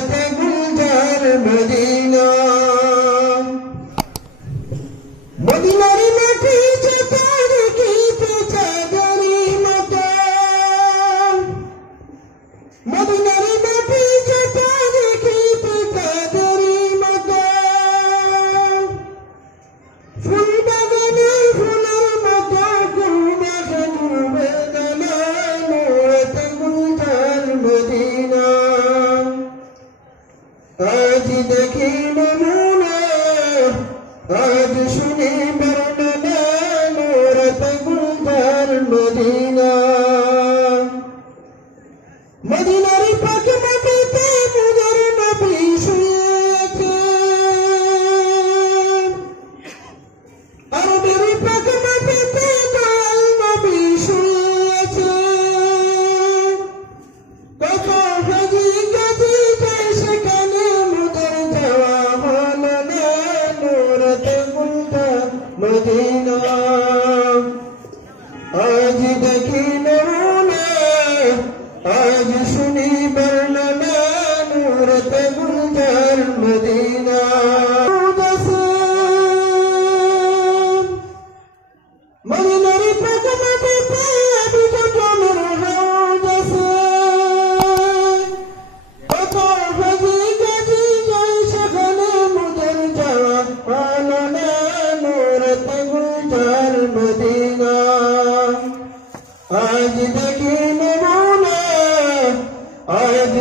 নূরতে Gulzar Medina মদিনার মাটি চাঁদের কিতে চাঁদেরই মতো মদিনার মাটি চাঁদের কিতে চাঁদেরই মতো ফুল বাগানে ফুলের মতো গুলবাগে ডুবে গেল নূরতে গুলজার মদিনা আজ দেখি নমুনা আজ শুনি বর্ণনা নূরতে গুলজার মদিনা মদিনার পাক মাটিতে মুজার নবী শুয়েছে আরবের পাক মাটিতে দয়াল নবী শুয়েছে কত হাজি গাজি যায় সেখানে মুজার যাওয়া হলো না নূরতে গুলজার মদিনা আজ দেখি নমুনা আজ শুনি বর্ণনা নূরতে গুলজার মদিনা মদিনার পাক মাটিতে বিকটনের হাউজ আছে কত হাজি গাজি যায় সেখানে মুজার যাওয়া হলো না নূরতে গুলজার মদিনা আজ দেখি নমুনা আজ